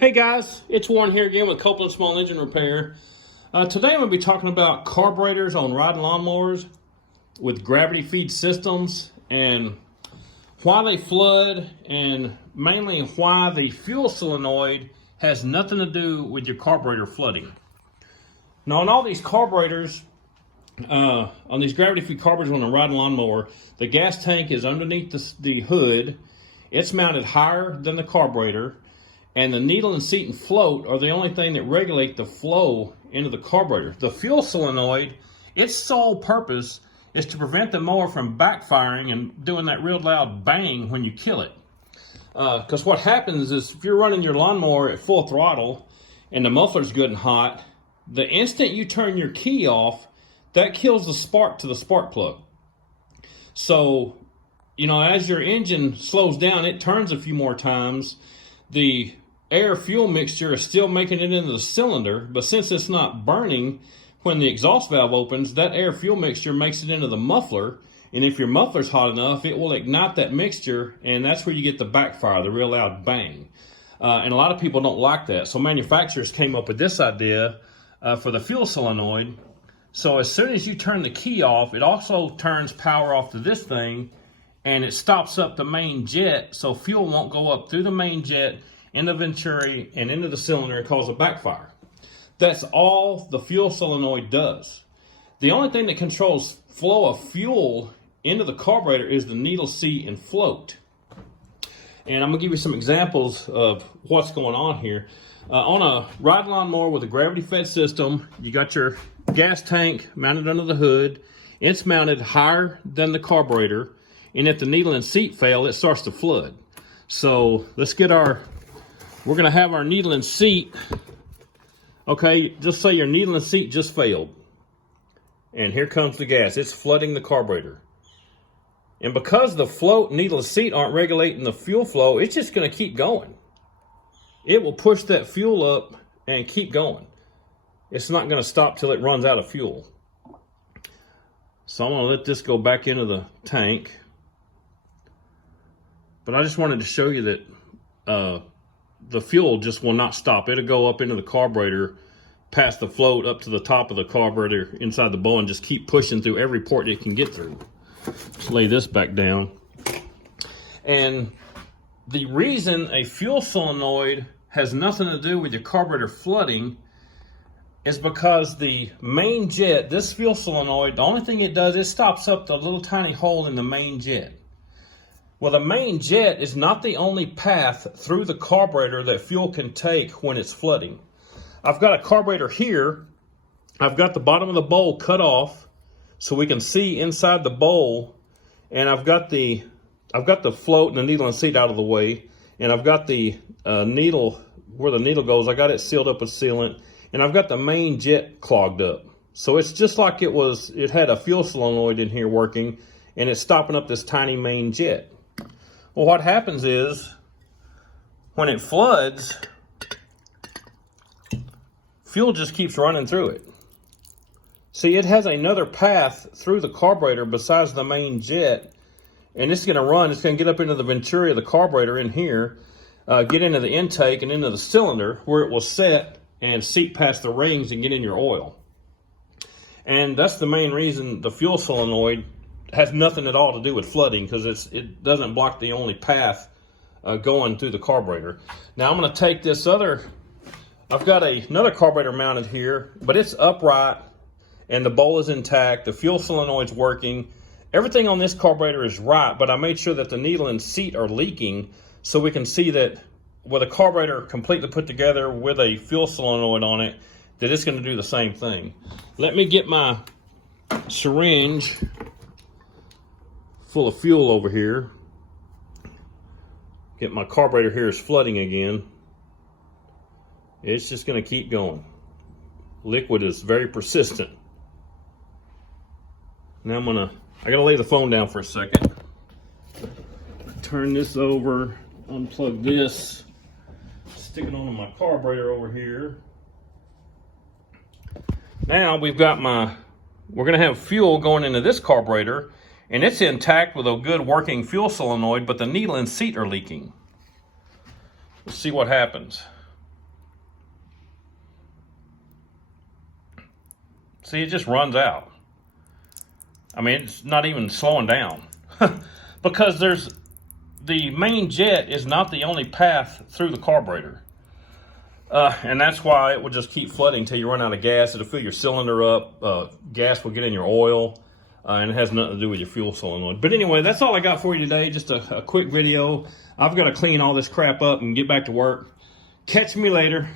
Hey guys, it's Warren here again with Copeland Small Engine Repair. Today I'm going to be talking about carburetors on riding lawnmowers with gravity feed systems and why they flood, and mainly why the fuel solenoid has nothing to do with your carburetor flooding. Now on all these carburetors, on these gravity feed carburetors on a riding lawnmower, the gas tank is underneath the hood. It's mounted higher than the carburetor. And the needle and seat and float are the only thing that regulate the flow into the carburetor. The fuel solenoid, its sole purpose is to prevent the mower from backfiring and doing that real loud bang when you kill it. Because what happens is if you're running your lawnmower at full throttle and the muffler's good and hot, the instant you turn your key off, that kills the spark to the spark plug. So, as your engine slows down, it turns a few more times. The air fuel mixture is still making it into the cylinder, but since it's not burning, when the exhaust valve opens, that air fuel mixture makes it into the muffler, and if your muffler's hot enough, it will ignite that mixture, and that's where you get the backfire, the real loud bang. And a lot of people don't like that, so manufacturers came up with this idea for the fuel solenoid. So as soon as you turn the key off, it also turns power off to this thing, and it stops up the main jet, so fuel won't go up through the main jet, in the venturi, and into the cylinder and cause a backfire. That's all the fuel solenoid does. The only thing that controls flow of fuel into the carburetor is the needle, seat, and float. And I'm going to give you some examples of what's going on here. On a ride lawnmower with a gravity-fed system, you got your gas tank mounted under the hood. It's mounted higher than the carburetor, and if the needle and seat fail, it starts to flood. So let's get we're going to have our needle and seat. Okay, just say your needle and seat just failed. And here comes the gas. It's flooding the carburetor. And because the float, needle, and seat aren't regulating the fuel flow, it's just going to keep going. It will push that fuel up and keep going. It's not going to stop till it runs out of fuel. So I'm going to let this go back into the tank. But I just wanted to show you that the fuel just will not stop. It'll go up into the carburetor, past the float, up to the top of the carburetor, inside the bowl, and just keep pushing through every port it can get through. Let's lay this back down. And the reason a fuel solenoid has nothing to do with your carburetor flooding is because the main jet, this fuel solenoid, the only thing it does is stops up the little tiny hole in the main jet. Well, the main jet is not the only path through the carburetor that fuel can take when it's flooding. I've got a carburetor here. I've got the bottom of the bowl cut off so we can see inside the bowl, and I've got the float and the needle and seat out of the way, and I've got the needle, where the needle goes, I got it sealed up with sealant, and I've got the main jet clogged up. So it's just like it had a fuel solenoid in here working, and it's stopping up this tiny main jet. Well, what happens is, when it floods, fuel just keeps running through it. See, it has another path through the carburetor besides the main jet, and it's going to run, it's going to get up into the venturi of the carburetor in here, get into the intake and into the cylinder, where it will set and seat past the rings and get in your oil. And that's the main reason the fuel solenoid has nothing at all to do with flooding, because it doesn't block the only path going through the carburetor. Now I'm going to take this I've got another carburetor mounted here, but it's upright and the bowl is intact. The fuel solenoid's working. Everything on this carburetor is right, but I made sure that the needle and seat are leaking so we can see that with a carburetor completely put together with a fuel solenoid on it, that it's going to do the same thing. Let me get my syringe full of fuel over here. Get my carburetor here is flooding again. It's just going to keep going. Liquid is very persistent. Now I gotta lay the phone down for a second. Turn this over, unplug this, stick it onto my carburetor over here. Now we're gonna have fuel going into this carburetor, and it's intact with a good working fuel solenoid, but the needle and seat are leaking. Let's see what happens. See, it just runs out. I mean, it's not even slowing down. Because the main jet is not the only path through the carburetor. And that's why it will just keep flooding until you run out of gas. It'll fill your cylinder up. Gas will get in your oil. And it has nothing to do with your fuel solenoid. But anyway, that's all I got for you today. Just a quick video. I've got to clean all this crap up and get back to work. Catch me later.